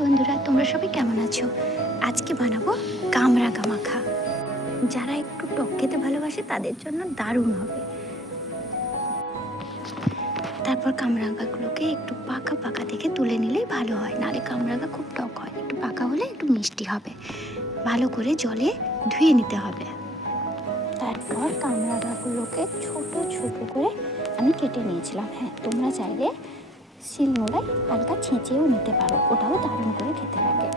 বন্ধুরা, তোমরা সবাই কেমন আছো? আজকে বানাবো কামরাঙা মাখা। যারা একটু টক খেতে ভালোবাসে তাদের জন্য দারুণ হবে। তারপর কামরাঙাগুলোকে একটু পাকা পাকা দেখে তুলে নিলেই ভালো হয়, নাহলে কামরাঙা খুব টক হয়। একটু পাকা হলে একটু মিষ্টি হবে। ভালো করে জলে ধুয়ে নিতে হবে। তারপর কামরাঙাগুলোকে ছোট ছোট করে আমি কেটে নিয়েছিলাম। হ্যাঁ, তোমরা চাইলে শিলনোড়ায় হালকা ছেঁচেও নিতে পারো, ওটাও দারুণ করে খেতে লাগে।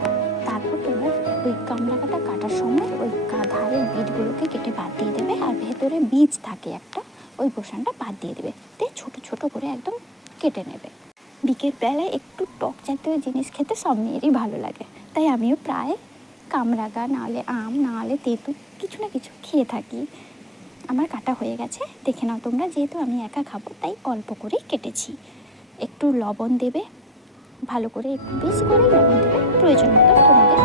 তারপর তোমরা ওই কামরাঙাটা কাটার সময় ওই ধারের বীজগুলোকে কেটে বাদ দিয়ে দেবে, আর ভেতরে বীজ থাকে একটা, ওই পোর্শনটা বাদ দিয়ে দেবে। ছোট ছোট করে একদম কেটে নেবে। বিকেল বেলায় একটু টক জাতীয় জিনিস খেতে সব মেয়েরই ভালো লাগে, তাই আমিও প্রায় কামরাঙা নাহলে আম নাহলে তেঁতুল কিছু না কিছু খেয়ে থাকি। আমার কাটা হয়ে গেছে, দেখে নাও তোমরা। যেহেতু আমি একা খাবো তাই অল্প করেই কেটেছি। একটু লবণ দেবে, ভালো করে একটু বেশি করে লবণ দেবে প্রয়োজন মতো তোমাদের।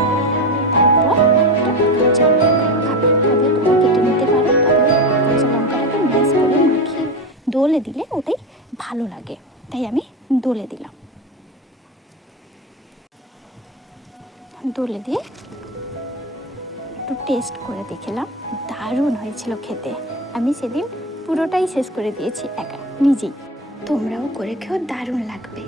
তারপর একটা কাঁচা লঙ্কা খাবে, তবে তোমরা কেটে নিতে পারো, তবে কাঁচা লঙ্কাটাকে ম্যাশ করে মাখিয়ে দোলে দিলে ওটাই ভালো লাগে, তাই আমি দোলে দিলাম। দোলে দিয়ে একটু টেস্ট করে দেখলাম, দারুণ হয়েছিল খেতে। আমি সেদিন পুরোটাই শেষ করে দিয়েছি একা নিজেই। তোমরাও করে খেও, দারুণ লাগবে।